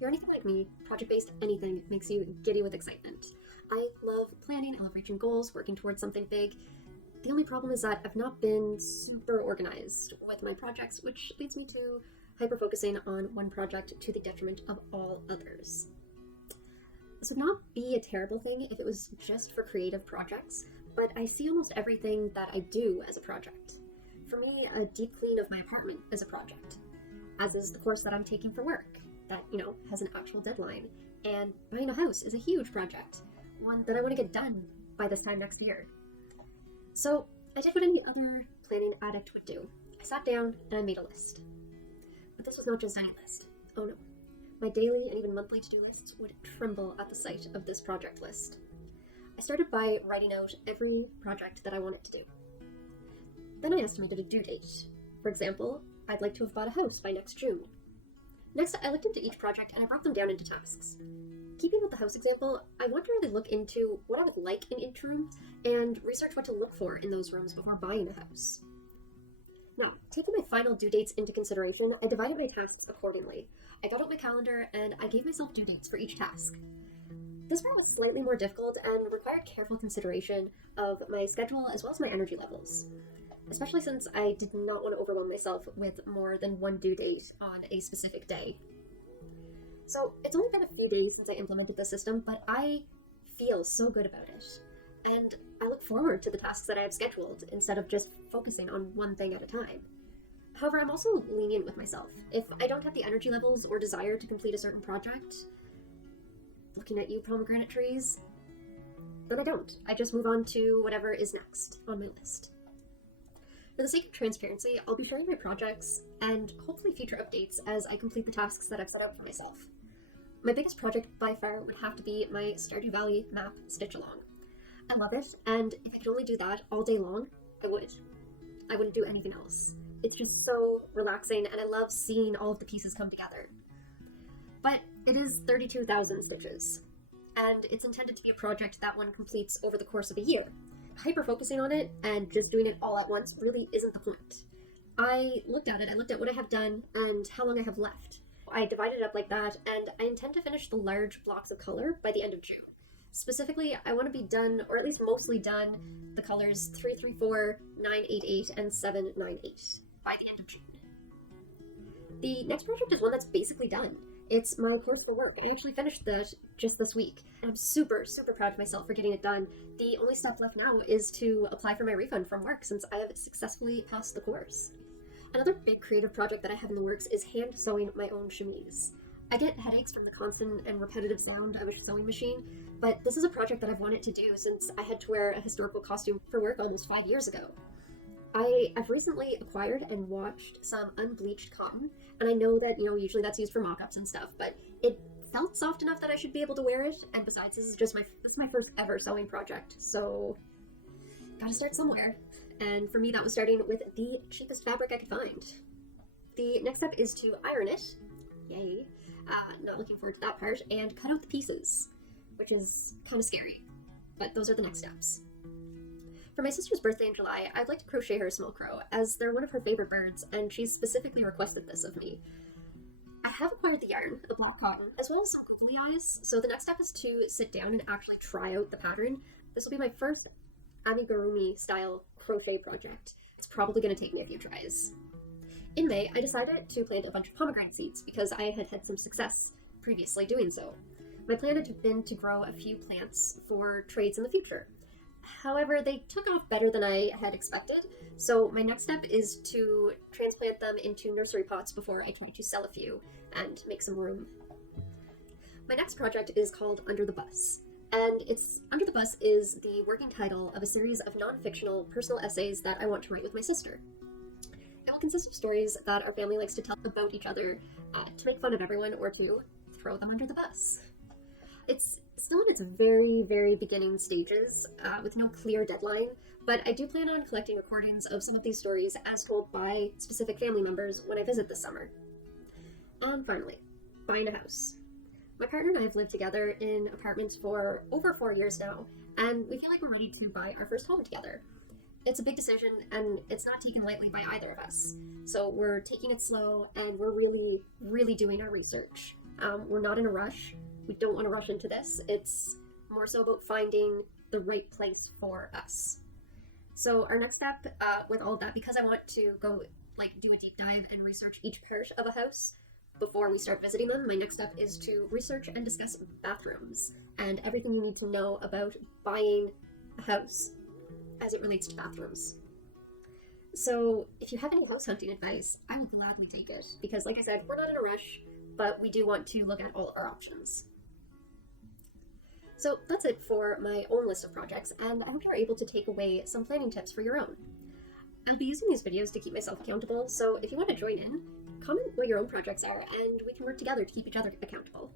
you're anything like me, project-based anything makes you giddy with excitement. I love planning, I love reaching goals, working towards something big. The only problem is that I've not been super organized with my projects, which leads me to hyper-focusing on one project to the detriment of all others. This would not be a terrible thing if it was just for creative projects, but I see almost everything that I do as a project. For me, a deep clean of my apartment is a project, as is the course that I'm taking for work, that, has an actual deadline. And buying a house is a huge project, one that I want to get done by this time next year. So I did what any other planning addict would do. I sat down and I made a list. But this was not just any list. Oh no. My daily and even monthly to-do lists would tremble at the sight of this project list. I started by writing out every project that I wanted to do. Then I estimated a due date. For example, I'd like to have bought a house by next June. Next, I looked into each project and I broke them down into tasks. Keeping with the house example, I want to really look into what I would like in each room and research what to look for in those rooms before buying a house. Now, taking my final due dates into consideration, I divided my tasks accordingly. I got out my calendar and I gave myself due dates for each task. This part was slightly more difficult and required careful consideration of my schedule as well as my energy levels, especially since I did not want to overwhelm myself with more than one due date on a specific day. So it's only been a few days since I implemented the system, but I feel so good about it. And I look forward to the tasks that I have scheduled instead of just focusing on one thing at a time. However, I'm also lenient with myself. If I don't have the energy levels or desire to complete a certain project, looking at you, pomegranate trees, then I don't. I just move on to whatever is next on my list. For the sake of transparency, I'll be sharing my projects and hopefully future updates as I complete the tasks that I've set out for myself. My biggest project by far would have to be my Stardew Valley map stitch along. I love it, and if I could only do that all day long, I would. I wouldn't do anything else. It's just so relaxing, and I love seeing all of the pieces come together. But it is 32,000 stitches, and it's intended to be a project that one completes over the course of a year. Hyper-focusing on it and just doing it all at once really isn't the point. I looked at what I have done and how long I have left. I divided it up like that, and I intend to finish the large blocks of color by the end of June. Specifically, I want to be done, or at least mostly done, the colors 334, 988, and 798 by the end of June. The next project is one that's basically done. It's my course for work. I actually finished that just this week. I'm super, super proud of myself for getting it done. The only step left now is to apply for my refund from work since I have successfully passed the course. Another big creative project that I have in the works is hand sewing my own chemise. I get headaches from the constant and repetitive sound of a sewing machine, but this is a project that I've wanted to do since I had to wear a historical costume for work almost 5 years ago. I've recently acquired and watched some unbleached cotton, and I know that, usually that's used for mock-ups and stuff, but it felt soft enough that I should be able to wear it, and besides, this is my first ever sewing project, so gotta start somewhere. And for me, that was starting with the cheapest fabric I could find. The next step is to iron it. Yay. Not looking forward to that part. And cut out the pieces, which is kind of scary. But those are the next steps. For my sister's birthday in July, I'd like to crochet her a small crow, as they're one of her favorite birds, and she's specifically requested this of me. I have acquired the yarn, the block cotton, as well as some googly eyes, so the next step is to sit down and actually try out the pattern. This will be my first amigurumi style crochet project. It's probably going to take me a few tries. In May, I decided to plant a bunch of pomegranate seeds because I had had some success previously doing so. My plan had been to grow a few plants for trades in the future. However, they took off better than I had expected, so my next step is to transplant them into nursery pots before I try to sell a few and make some room. My next project is called Under the Bus, and Under the Bus is the working title of a series of non-fictional personal essays that I want to write with my sister. It will consist of stories that our family likes to tell about each other to make fun of everyone or to throw them under the bus. It's still in its very, very beginning stages with no clear deadline, but I do plan on collecting recordings of some of these stories as told by specific family members when I visit this summer. And finally, buying a house. My partner and I have lived together in apartments for over 4 years now, and we feel like we're ready to buy our first home together. It's a big decision, and it's not taken lightly by either of us. So we're taking it slow, and we're really, really doing our research. We're not in a rush. We don't want to rush into this. It's more so about finding the right place for us. So our next step with all of that, because I want to go do a deep dive and research each part of a house before we start visiting them, my next step is to research and discuss bathrooms and everything you need to know about buying a house as it relates to bathrooms. So if you have any house hunting advice, I will gladly take it, because like I said, we're not in a rush, but we do want to look at all of our options. So that's it for my own list of projects, and I hope you're able to take away some planning tips for your own. I'll be using these videos to keep myself accountable, so if you want to join in, comment what your own projects are, and we can work together to keep each other accountable.